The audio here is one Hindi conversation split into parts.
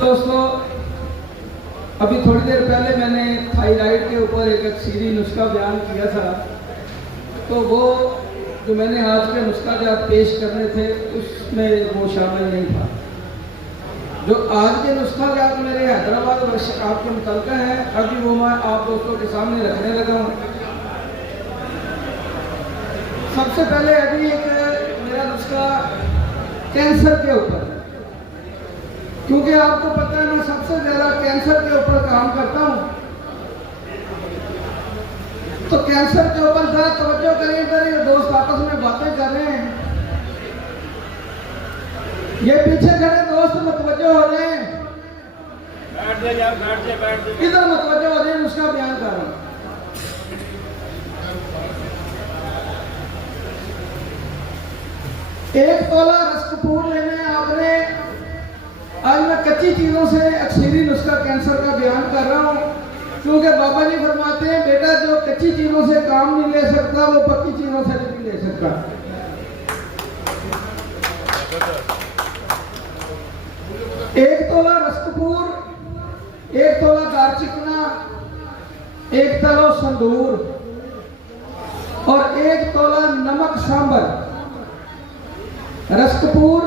दोस्तों, अभी थोड़ी देर पहले मैंने थायराइड के ऊपर एक एक्सीरी नुस्खा बयान किया था। तो वो जो मैंने आज के नुस्खा जात पेश करने थे उसमें वो शामिल नहीं था। जो आज के नुस्खा जात मेरे हैदराबाद और आपके मुतल्लिक़ हैं, अभी वो मैं आप दोस्तों के सामने रखने लगा हूँ। सबसे पहले अभी एक मेरा नुस्खा कैंसर के ऊपर, क्योंकि आपको पता है मैं सबसे ज्यादा कैंसर के ऊपर काम करता हूं। तो कैंसर के ऊपर जरा तवज्जो करिए। इधर ये दोस्त आपस में बातें कर रहे हैं, ये पीछे खड़े दोस्त मतवज्जो हो रहे हैं, इधर मतवज्जो हो रहे हैं, उसका बयान कर रहा हूं। एक तोला रसकपूर लेने आपने। आज मैं कच्ची चीजों से अक्सीरी नुस्खा कैंसर का बयान कर रहा हूँ, क्योंकि बाबा जी फरमाते हैं बेटा जो कच्ची चीजों से काम नहीं ले सकता वो पक्की चीजों से नहीं ले सकता। एक तोला रसकपूर, एक तोला दारचिकना, एक तोला संदूर और एक तोला नमक सांबर। रसकपूर,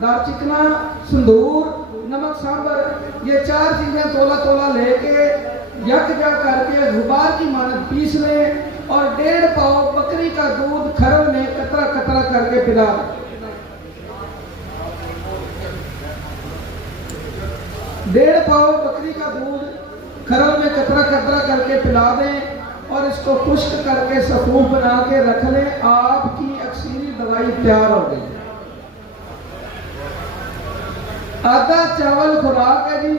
दारचिकना, संदूर, नमक सांबर, ये चार चीजें तोला तोला लेके यकजा करके गुबार की मानद पीस लें और 1.5 पाव बकरी का दूध खरल में कतरा कतरा करके पिला दें। 1.5 पाव बकरी का दूध खरल में कतरा कतरा करके पिला दें और इसको खुश्क करके सफूफ बना के रख लें। आपकी अक्सीरी दवाई तैयार हो गई। आधा चावल खुराक है जी।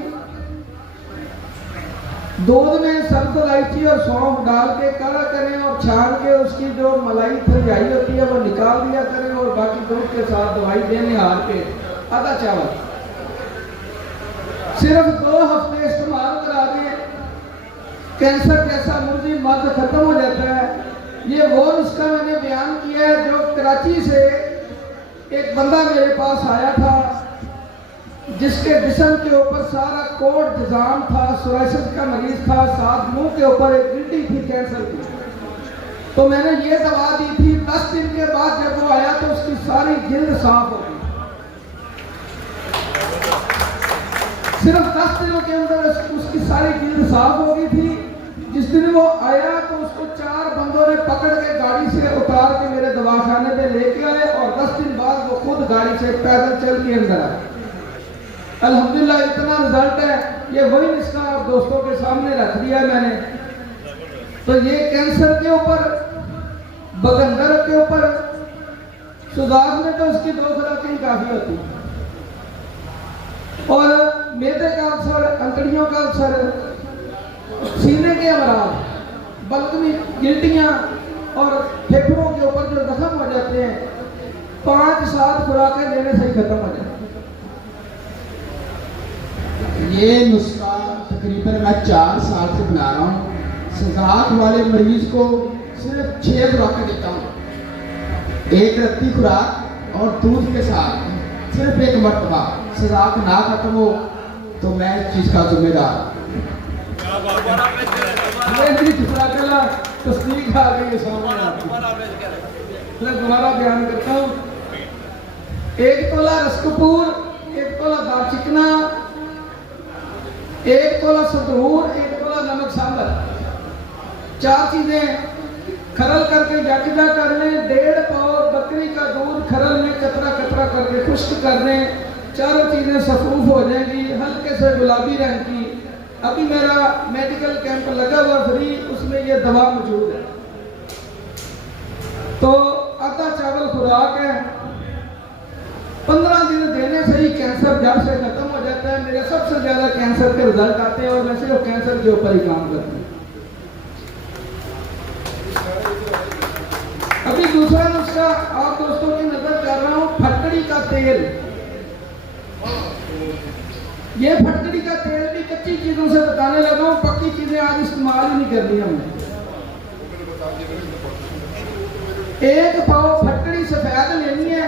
दूध में सब्ज इलायची और सौंफ डाल के काढ़ा करें और छान के उसकी जो मलाई थरियाई होती है वो निकाल दिया करें और बाकी दूध के साथ दवाई दें निहार के। आधा चावल सिर्फ 2 हफ्ते इस्तेमाल करा दें, कैंसर जैसा मुर्जी मर्द खत्म हो जाता है। ये वो नुस्खा मैंने बयान किया है जो कराची से एक बंदा मेरे पास आया था, जिसके जिस्म के ऊपर सारा कोट निजाम था, सोराइसिस का मरीज था, साथ मुंह के ऊपर एक गिल्टी थी कैंसर की। तो मैंने ये दवा दी थी। 10 दिन के बाद जब वो आया तो उसकी सारी जिल्द साफ हो गई। सिर्फ 10 दिनों के अंदर उसकी सारी जिल्द साफ हो गई थी। जिस दिन वो आया तो उसको 4 बंदों ने पकड़ के गाड़ी से उतार के मेरे दवाखाने पे लेके आए और 10 दिन बाद वो खुद गाड़ी से पैदल चल के अंदर आए। अल्हम्दुलिल्लाह इतना रिजल्ट है। ये वही नुस्खा आप दोस्तों के सामने रख दिया मैंने। तो ये कैंसर के ऊपर, बगंदर के ऊपर, सुजाक में तो उसकी 2 खुराकें काफी होती हैं। और मैदे का अल्सर, अंतड़ियों का अल्सर, सीने के अमराज, बलगमी, गिल्टियां और फेफड़ों के ऊपर जो जख्म हो जाते हैं, 5-7 खुराकें लेने से ही खत्म हो जाते हैं। ये नुस्खा तकरीबन मैं 4 साल से बना रहा हूँ। सजाक वाले मरीज को सिर्फ 6 खुराकें देता हूँ, 1 रत्ती खुराक और दूध के साथ सिर्फ 1 मरतबा। सजाक ना खत्म हो तो मैं इस चीज का जिम्मेदार। तस्दीक आ गई सामने, मैं दोबारा बयान करता हूँ। 1 तोला रसकपूर, 1 तोला दारचिकना, 1 तोला संदूर, 1 तोला नमक सांबर। 4 चीजें खरल करके यकजा कर लें। 1.5 पाव बकरी का दूध खरल में कतरा कतरा करके खुश्क कर लें। चारों चीजें सफूफ हो जाएंगी, हल्के से गुलाबी रंग की। अभी मेरा मेडिकल कैंप लगा हुआ फ्री, उसमें ये दवा मौजूद है। तो आधा चावल खुराक है। 15 दिन देने से ही कैंसर जड़ से खत्म हो जाता है। मेरे सबसे ज्यादा कैंसर के रिजल्ट आते हैं और मैं सिर्फ कैंसर के ऊपर ही काम करता हूँ। अभी दूसरा नुस्खा आप दोस्तों की नजर कर रहा हूँ, फटकड़ी का तेल। ये फटकड़ी का तेल भी कच्ची चीजों से बताने लगा हूँ, पक्की चीजें आज इस्तेमाल ही नहीं करनी हमने। 1 पाव फटकड़ी सफेद लेनी है,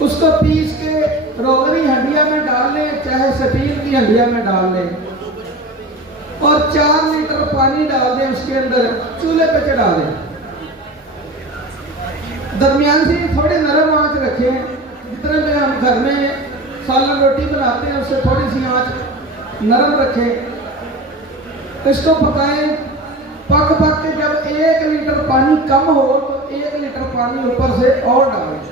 उसको पीस के रोगनी हड्डिया में डाल लें, चाहे चाहे स्टील की हंडिया में डाल दें और 4 लीटर पानी डाल दें, उसके अंदर चूल्हे पे चढ़ा दें। दरमियान से थोड़ी नरम आंच रखें, जितने में हम घर में सालन रोटी बनाते हैं उससे थोड़ी सी आंच नरम रखें। इसको पकाएं, पक पक के जब 1 लीटर पानी कम हो तो 1 लीटर पानी ऊपर से और डालें।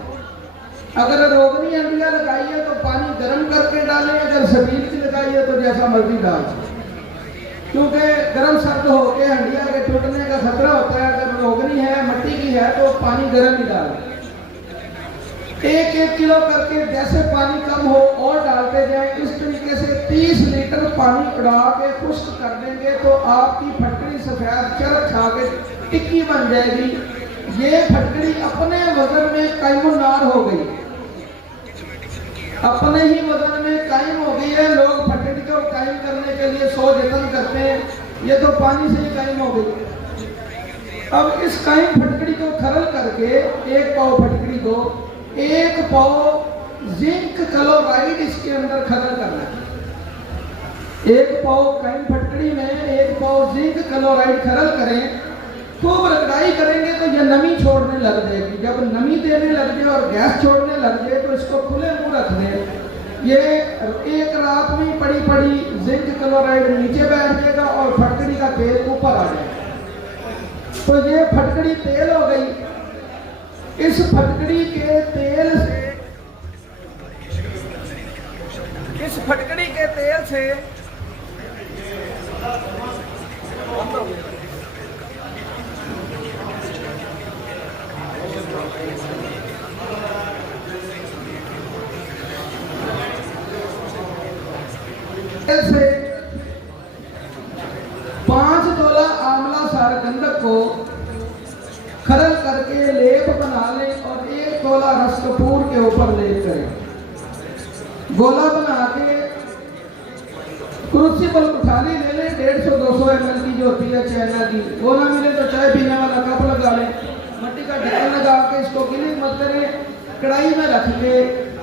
अगर रोगनी हंडिया लगाई है तो पानी गर्म करके डालें, अगर स्टील की लगाई है तो जैसा मर्जी डाल, क्योंकि गर्म सर्द होकर हंडिया के टूटने का खतरा होता है। अगर रोगनी है, मट्टी की है तो पानी गर्म ही डालें। 1-1 किलो करके जैसे पानी कम हो और डालते जाएं। इस तरीके से 30 लीटर पानी उड़ा के खुश्क कर देंगे तो आपकी फटकड़ी सफेद चरख खा के टिक्की बन जाएगी। ये फटकड़ी अपने वजन में कायमुन्नार हो गई, अपने ही वजन में कायम हो गई है। लोग फटकड़ी को कायम करने के लिए 100 जतन करते हैं, ये तो पानी से ही कायम हो गई। अब इस कायम फटकड़ी को खरल करके 1 पाव फटकड़ी को 1 पाव जिंक क्लोराइड इसके अंदर खरल करना है। 1 पाव कायम फटकड़ी में 1 पाव जिंक क्लोराइड खरल करें, खूब रगड़ाई करेंगे तो यह नमी छोड़ने लग जाएगी। जब नमी देने लग जाए और गैस छोड़ने लग जाए तो इसको खुले मुंह रख दें। ये 1 रात में पड़ी पड़ी जिंक क्लोराइड नीचे बैठ जाएगा और फटकड़ी का तेल ऊपर आ जाएगा। तो ये फटकड़ी तेल हो गई। इस फटकड़ी के तेल से, इस फटकड़ी के तेल से से 5 तोला आंवला सार गंधक को खरल करके लेप बना लें और 1 तोला रस कपूर के ऊपर लेप करें। गोला बना के क्रूसिबल उठाली ले लें, 150-200 ml की जो होती है चाइना की, वो ना मिले तो चाय पीने वाला कप लगा लें। मट्टी का ढक्कन लगा के इसको गिली मत करें, कढ़ाई में रख के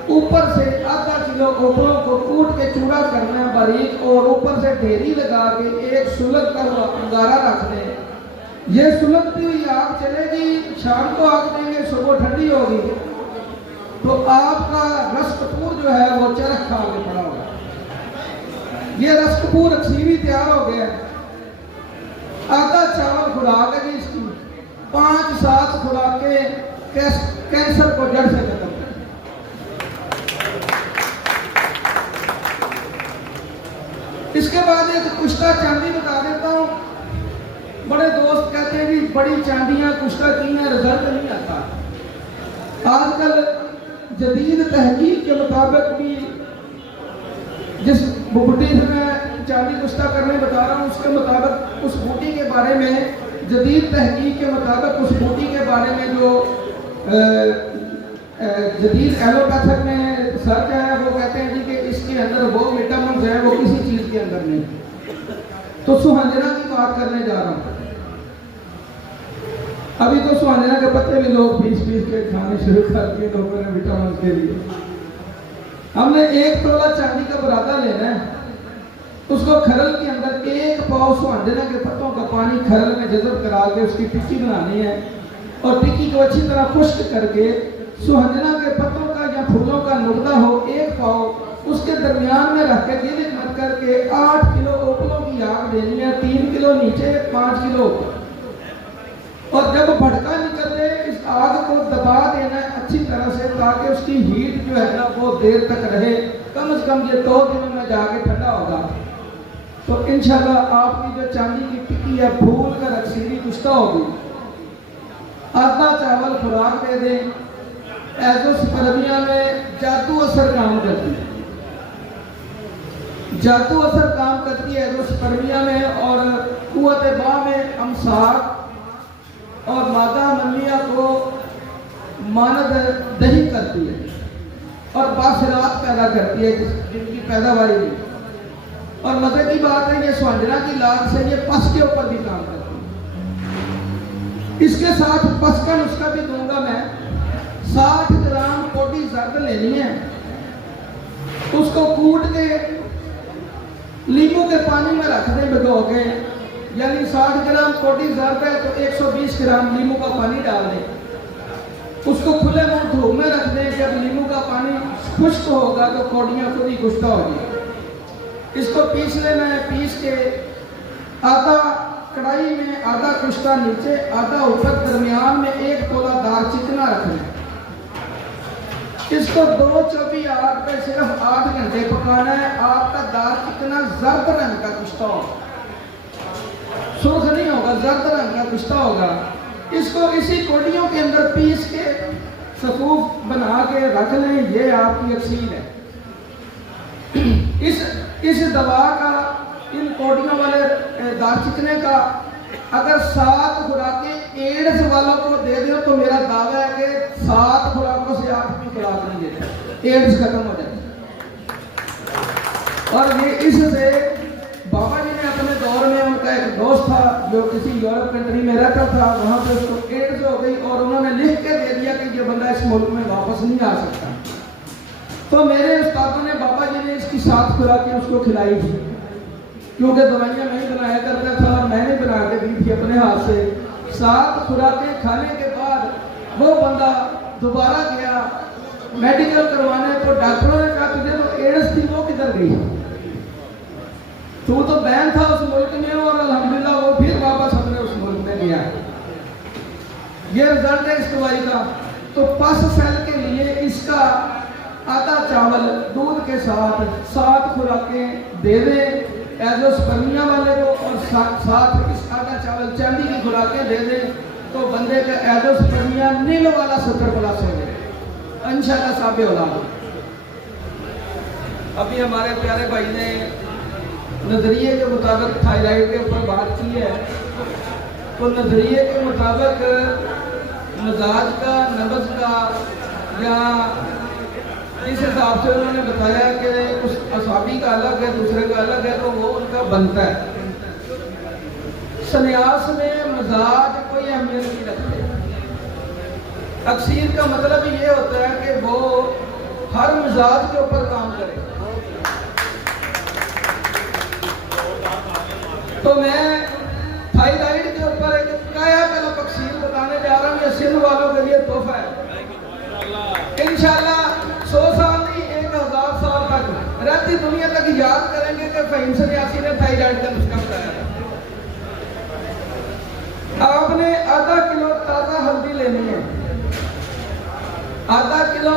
ऊपर से आधा किलो ओपरों को कूट के चूड़ा करना है बारीक, और ऊपर से ढेरी लगा के एक सुलगता हुआ अंगारा रख दें। ये सुलगती हुई आग चलेगी, शाम को आग देंगे, सुबह ठंडी होगी तो आपका रस कपूर जो है वो चरख खा के पड़ा होगा। ये रस कपूर अक्सीवी तैयार हो गया। आधा चावल खुराक है जी इसकी, 5-7 खुराकें कैंसर को जड़ से खत्म। इसके बाद एक कुश्ता चांदी बता देता हूँ। बड़े दोस्त कहते हैं कि बड़ी चांदियां कुश्ता की हैं, रिजल्ट नहीं आता। आजकल जदीद तहकीक के मुताबिक भी जिस बूटी से मैं चांदी कुश्ता करने बता रहा हूँ उसके मुताबिक उस बूटी के बारे में, जदीद तहकीक के मुताबिक उस बूटी के बारे में जो जदीद एलोपैथिक में सर्च है वो कहते हैं जी कि इसके अंदर वो विटामिन है वो किसी चीज के अंदर नहीं। तो सुहांजना की बात करने जा रहा हूँ। अभी तो सुहांजना के पत्ते भी लोग पीस के खाने शुरू कर दिए लोगों ने विटामिन के लिए। हमने 1 तोला चांदी का बुरादा लेना है, उसको खरल के अंदर 1 पाव सुहांजना के पत्तों का पानी खरल में जज़ब करा के उसकी टिक्की बनानी है, और टिक्की को अच्छी तरह खुश्क करके सुहांजना के पत्तों का या फूलों का नुकदा हो 1 पाव, उसके दरमियान में रख के गिलिक मत करके 8 किलो ओपलों की आग देनी है, 3 किलो नीचे 5 किलो, और जब भड़का निकले इस आग को दबा देना है अच्छी तरह से ताकि उसकी हीट जो है ना वो देर तक रहे। कम से कम ये 2 दिनों में जाके ठंडा होगा तो इंशाल्लाह आपकी जो चांदी की टिक्की है फूल कर अक्सीरी कुश्ता होगी। आधा चावल खुराक दे दें। एजोस्पर्मिया में जादू असर काम करती है, जादू असर काम करती है एजोस्पर्मिया में, और कुव्वत बा में अमसाक और मादा मनिया को मानद दही करती है और बासरात पैदा करती है जिनकी पैदावारी नहीं। और मजे की बात है ये सुहांजना की लाग से ये पस के ऊपर भी काम करती है। इसके साथ पस का नुस्खा भी दूंगा मैं। 60 ग्राम पोटी जर्द लेनी है, उसको कूट के के पानी में रख दें भिगो के, यानी 60 ग्राम कोटी ज़्यादा है तो 120 ग्राम नींबू का पानी डाल दें। उसको खुले मुंह धूप में रख दें। जब नींबू का पानी खुश्क होगा तो कोडियाँ खुद ही खुश्ता होगी। इसको पीस लेना है। पीस के आधा कढ़ाई में, आधा कुश्ता नीचे, आधा ऊपर, दरमियान में 1 तोला दालचीनी रखना है। इसको 2 चौबी आग पे सिर्फ 8 घंटे पकाना है। आपका दालचीनी जर्द रंग का कुश्ता होगा, सुर्ख नहीं होगा, जर्द रंग का कुश्ता होगा। इसको इसी कोडियों के अंदर पीस के सफूफ बना के रख लें। ये आपकी अक्सीर है। इस दवा का, इन कोडियों वाले दालचीनी का अगर 7 खुराकें एड्स वालों को दे दें तो मेरा दावा है कि 7 खुराकों से 8वीं खुराक नहीं देते, एड्स खत्म हो जाए। और ये इससे बाबा जी ने अपने दौर में, उनका एक दोस्त था जो किसी यूरोप कंट्री में रहता था, वहाँ पे उसको एड्स हो गई और उन्होंने लिख के दे दिया कि ये बंदा इस मुल्क में वापस नहीं आ सकता। तो मेरे उस्तादों ने, बाबा जी ने इसकी 7 खुराकें उसको खिलाई थी, क्योंकि दवाइयाँ मैं ही बनाया करता था और मैंने बना के दी थी अपने हाथ से। 7 खुराकें खाने के बाद वो बंदा दोबारा गया मेडिकल करवाने, तो डॉक्टरों ने कहा तुझे तो एड्स थी, वो किधर गई? तू तो बैन था उस मुल्क में और अल्हम्दुलिल्लाह वो फिर वापस अपने उस मुल्क में गया। ये रिजल्ट है इस दवाई का। तो पस सेल के लिए इसका आधा चावल दूध के साथ 7 खुराकें दे दें एजोस्पर्मिया वाले को, और साथ इस आधा चावल चांदी की खुराकें दे दें तो बंदे का एजोस्पर्मिया नील वाला 70+ हो जाए इंशाअल्लाह साबे औलाद। अभी हमारे प्यारे भाई ने नजरिए के मुताबिक थायराइड के ऊपर बात की है। तो नजरिए के मुताबिक मिजाज का, नब्ज का, या इस हिसाब से उन्होंने बताया कि उस असाबी का अलग है, दूसरे का अलग है, तो वो उनका बनता है। सन्यास में मिजाज कोई अहमियत नहीं रखते। अक्सीर का मतलब ये होता है कि वो हर मिजाज के ऊपर काम करे। तो मैं थायराइड के ऊपर एक कायाकल्प अक्सीर बताने जा रहा हूँ। ये सिंध वालों के लिए तोहफा है। इंशाल्लाह 100 साल नहीं, 1000 साल तक रहती दुनिया तक याद करेंगे कि फ़हीम सन्यासी ने थायराइड का नुस्खा बताया था। आपने आधा किलो ताज़ा हल्दी लेनी है। आधा किलो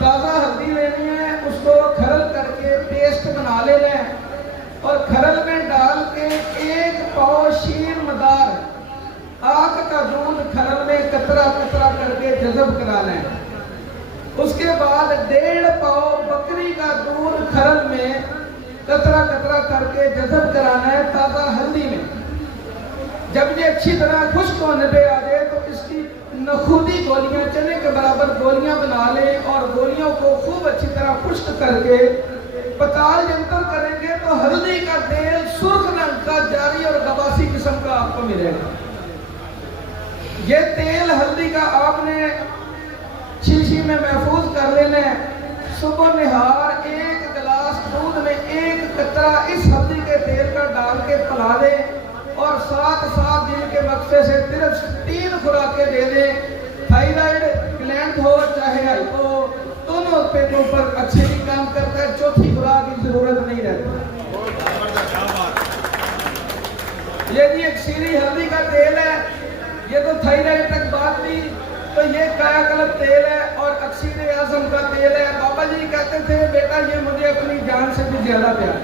ताज़ा हल्दी लेनी है। उसको खरल करके पेस्ट बना लेना है और खरल में डाल के 1 पाव शीर मदार आग का दूध खरल में कतरा कतरा करके जज़ब कराना है। उसके बाद 1.5 पाव बकरी का दूध खरल में कतरा कतरा करके जज़ब कराना है ताज़ा हल्दी में। जब ये अच्छी तरह खुश्क होने पे आ जाए तो इसकी नखूदी गोलियां, चने के बराबर गोलियां बना लें और गोलियों को खूब अच्छी तरह खुश्क करके पताल यंत्र करेंगे तो हल्दी का तेल सुर्ख रंग का जारी और गबासी किस्म का आपको मिलेगा। ये तेल हल्दी का आपने शीशी में महफूज कर लेना है। सुबह निहार 1 गिलास दूध में 1 कतरा इस हल्दी के तेल का डाल के पिला दें और 7 दिन के मकसद से सिर्फ 3 खुराकें दे दें। थायराइड ग्लैंड हो चाहे हाइपो, दोनों पेटों पर अच्छे ही काम करता है। चौथी खुराक की जरूरत नहीं रहती। ये भी एक सीरी हल्दी का तेल है। ये तो थायराइड तक बात थी। तो ये कायाकल्प तेल है और अक्सीर आज़म का तेल है। बाबा जी कहते थे बेटा ये मुझे अपनी जान से भी ज्यादा प्यार है,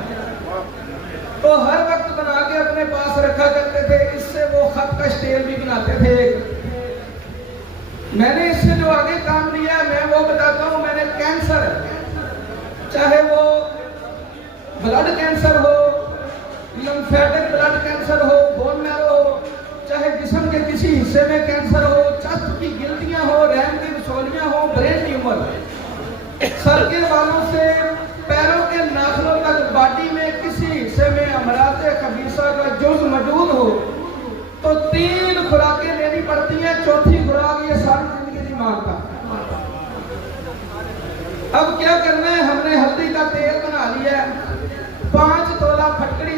तो हर वक्त बना के अपने पास रखा करते थे। इससे वो खत का तेल भी बनाते थे। मैंने इससे जो आगे काम लिया मैं वो बताता हूँ। मैंने कैंसर, चाहे वो ब्लड कैंसर हो, लिम्फेटिक ब्लड कैंसर हो, बोन मैरो हो, चाहे जिस्म के किसी हिस्से में कैंसर हो, चस्ट की गिल्टियां हो, रैम की रसौलियां हो, ब्रेन ट्यूमर, सर के बालों से पैरों के नाखूनों तक बॉडी में किसी हिस्से में अमराज खबीसा का जुज़ मौजूद हो तो 3 खुराकें लेनी पड़ती हैं। चौथी खुराक ये सारी जिंदगी नहीं मांगता। अब क्या करना है, हमने हल्दी का तेल बना लिया है। 5 तोला फटकड़ी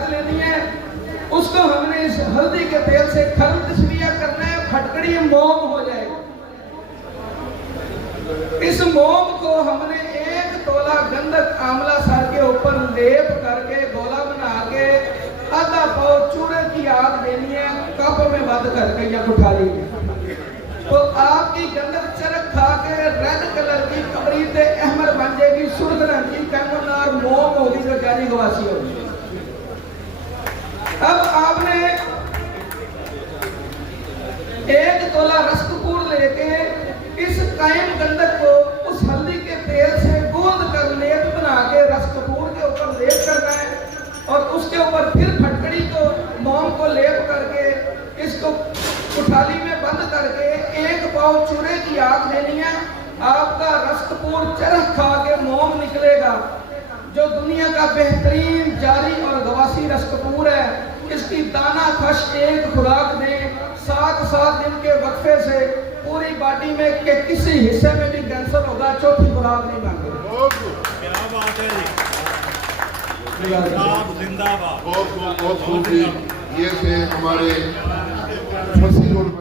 खुराक लेनी है, उसको हमने इस हल्दी के तेल से खर्द तस्वीर करना है, फटकड़ी मोम हो जाएगी। इस मोम को हमने 1 तोला गंधक आंवला सर के ऊपर लेप करके गोला बना के आधा पाव चूरे की आग देनी है, कप में बंद करके या कुठाली में। तो आपकी गंधक चरक खा के रेड कलर की कमरी से अहमर बन जाएगी, सुर्ख रंग की कंगनार मोम होगी तो जानी गवासी होगी। अब आपने 1 तोला रस कपूर लेके इस कायम गंधक को उस हल्दी के तेल से गूंद कर लेप बना के रस कपूर के ऊपर लेप करना है, और उसके ऊपर फिर फटकड़ी को मोम को लेप करके इसको कुठाली में बंद करके 1 पाव चूरे की आग देनी है। आपका रस कपूर चरख खा के मोम निकलेगा, जो दुनिया का बेहतरीन जारी और गवासी रस कपूर है। इसकी दाना खश 1 खुराक दें, 7-7 दिन के वक्फे से पूरी बॉडी में के किसी हिस्से में भी कैंसर होगा, चौथी खुराक नहीं मांगे। क्या बात है जी, जिंदाबाद। बहुत खूब। ये थे हमारे फसील